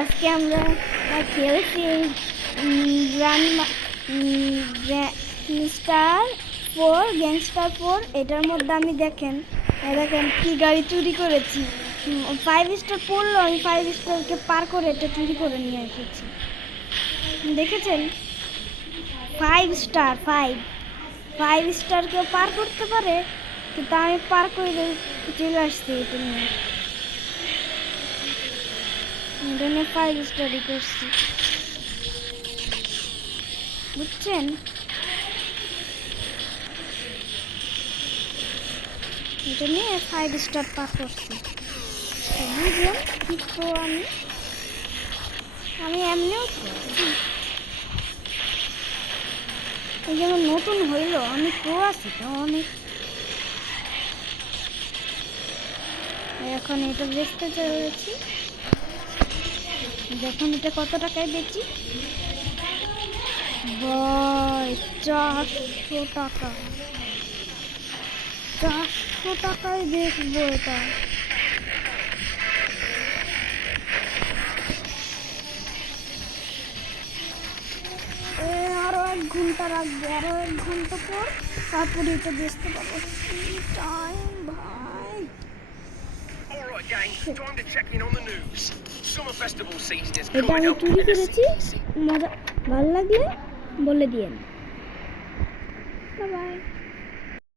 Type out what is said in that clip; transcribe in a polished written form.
আজকে আমরা খেলছি গ্যাংস্টার 4 এটার মধ্যে আমি দেখেন কি গাড়ি চুরি করেছি। 5 স্টার পড়লো, আমি 5 স্টারকে পার করে এটা চুরি করে নিয়ে এসেছি। দেখেছেন 5 স্টার কেউ পার করতে পারে, কিন্তু আমি পার করে চলে আসছি এটা নিয়ে। এটা নিয়ে 5 স্টারই করছি, বুঝছেন? এটা নিয়ে 5 স্টার পার করছি, বুঝলেন? কিন্তু আমি এমনিও এই যেমন নতুন হইল, আমি প্রো আছি তো অনেক। এখন এটা বেচতে চলেছি, দেখুন এটা কত টাকায় বেচি। 400 টাকা, 400 টাকায় বেচবো এটা। আরো 1 ঘন্টা রাখবো, আরো 1 ঘন্টা পর তারপরে এটা বেচতে পারবো। টাইম ভাই, এটা আমি চুরি করেছি। মজা ভালো লাগলে বলে দিয়েন। Bye bye.